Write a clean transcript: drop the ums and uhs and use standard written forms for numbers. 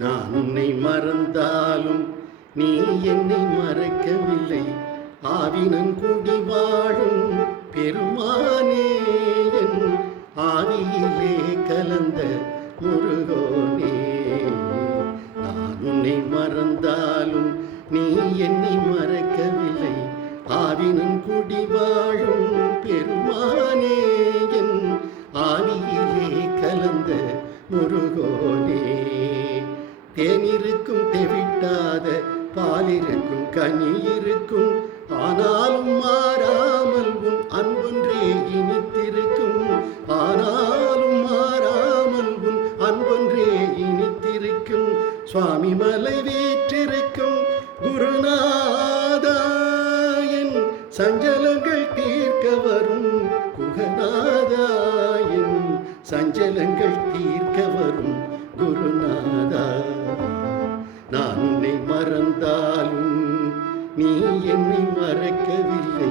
நான் உன்னை மறந்தாலும் நீ என்னை மறக்கவில்லை. ஆவினங்குடி வாழும் பெருமானே, என் ஆவியிலே கலந்த முருகோனே. நான் உன்னை மறந்தாலும் நீ என்னை மறக்கவில்லை. ஆவினங்குடி வாழும் பெருமானே, என் ஆவியிலே கலந்த முருகோனே. தேனிருக்கும் தெவிட்டாத பாலிருக்கும் கனி இருக்கும், ஆனாலும் மாறாமல் உன் அன்பொன்றே இனித்திருக்கும். ஆனாலும் மாறாமல் உன் அன்பொன்றே இனித்திருக்கும். சுவாமி மலை வீற்றிருக்கும் குருநாதா, என் சஞ்சலங்கள் தீர்க்க வரும் குகநாதா, என் சஞ்சலங்கள் தீர்க்க வரும் குருநாதா. நான் உன்னை மறந்தாலும் நீ என்னை மறக்கவில்லை.